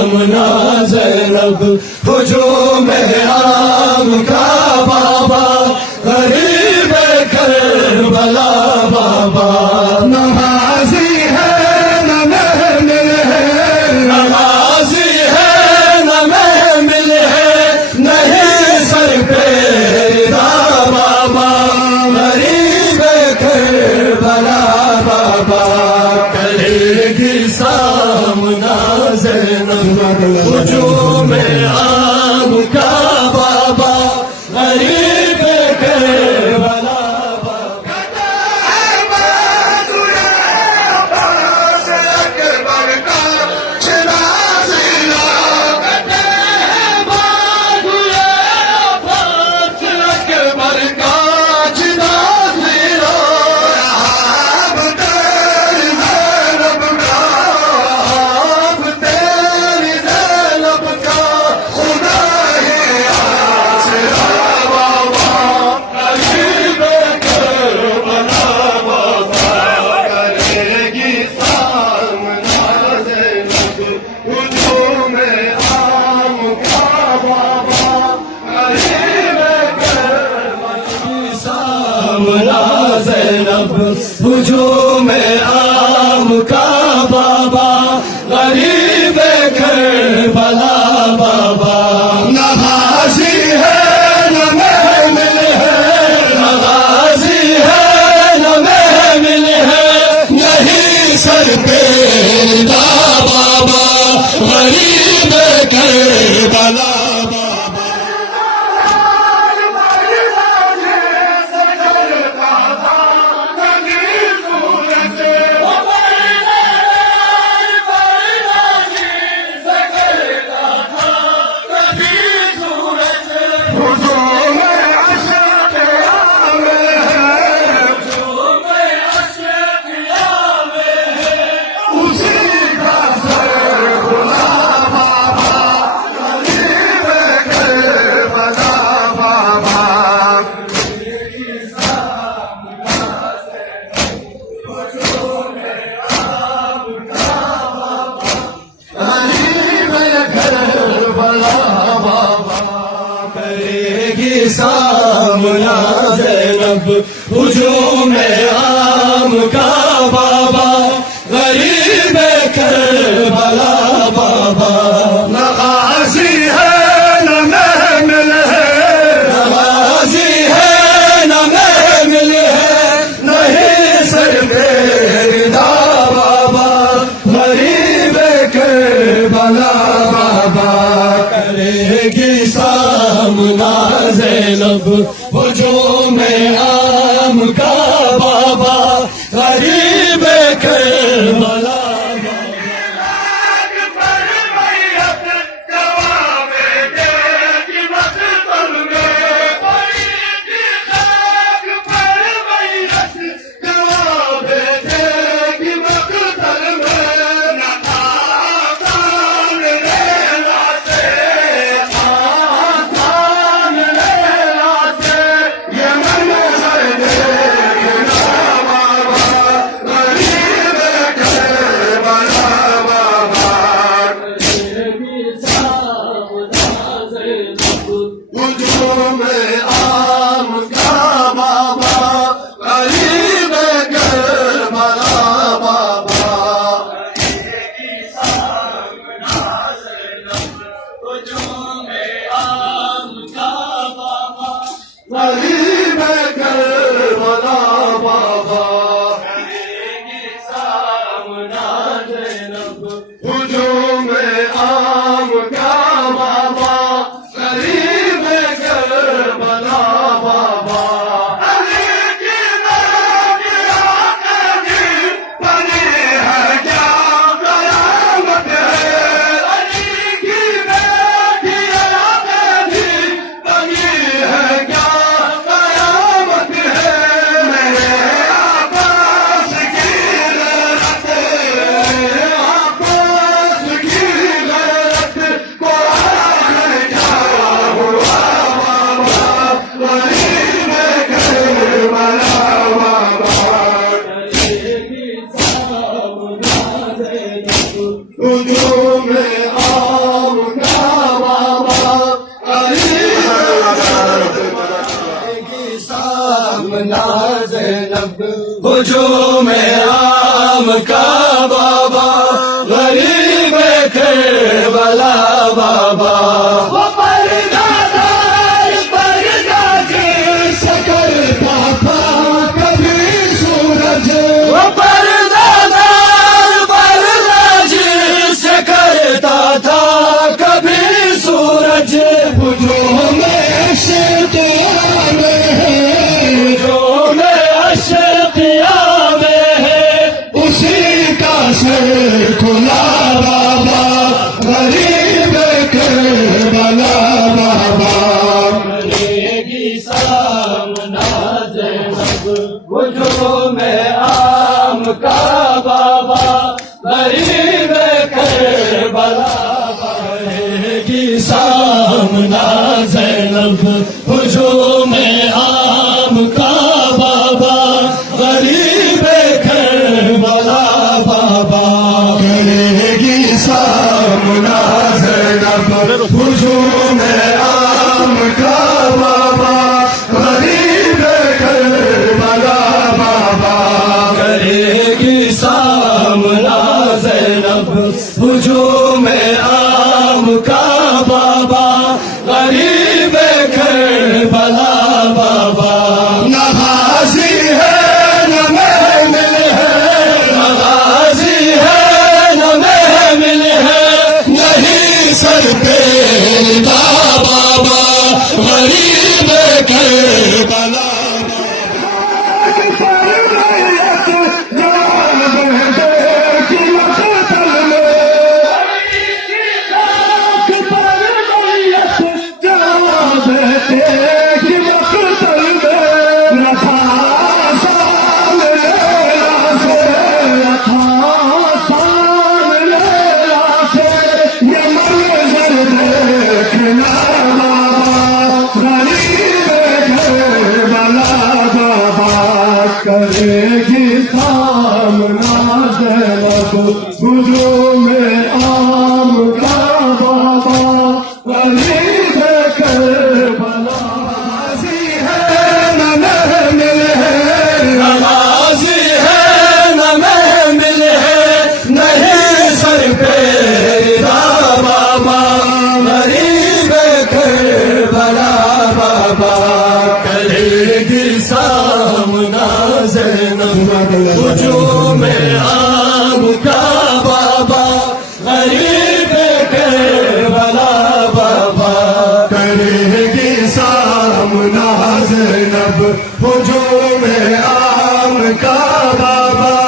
سامنا زینب ہجوم عام کا بابا غریب کربلا بابا نمازی ہے نہ محمل ہے نمازی ہے نہ محمل ہے نہیں سر پہ رضا بابا غریب کربلا بابا کرے گی سامنا زینب ہجوم عام کا بابا غریب کربلا زینب ہجوم عام کا بابا غریب کربلا بابا نوازی ہے نہ محمل ہے نوازی ہے نہ محمل ہے نہیں سر پہ رضا بابا غریب کربلا سامنا زینب ہجوم عام کا بابا غریب کربلا بابا نوازی ہے نہ محمل ہے نوازی ہے نہ محمل ہے نہیں سر پہ رضا بابا غریب کربلا بابا کرے گی سامنا زینب ہجوم عام کا بابا غریب کربلا کا بابا غریب کربلا بابا وہ پردہ دار پردہ جس کرتا تھا کبھی سورج وہ پردہ دار پردہ جس کرتا تھا کبھی سورج ہجوم عشق میں ہے ہجوم عشق میں ہے اسی کا سر کھلا بابا غریب کربلا بابا کرے گی سامنا زینب ہجوم عام کا بابا غریب کربلا کرے گی سامنا زینب ہجوم عام کا بابا غریب کربلا بابا کرے گی سامنا زینب ہجوم عام کا بابا غریب کربلا بابا کرے گی سامنا زینب ہجوم عام کا بابا غریب کربلا بابا نہ غازی ہے نہ محمل ہے نہ غازی ہے نہ محمل ہے نہیں سر پہ بابا غریب کربلا کرے گی سامنا زینب ہجوم عام کا بابا غریب کربلا غازی ہے نہ محمل ہے نہ غازی ہے نہ محمل ہے نہیں سر پہ بابا غریب کربلا بابا کرے گی سامنا زینب ہجوم عام کا بابا غریب کربلا بابا کرے گی سامنا زینب ہجوم عام کا بابا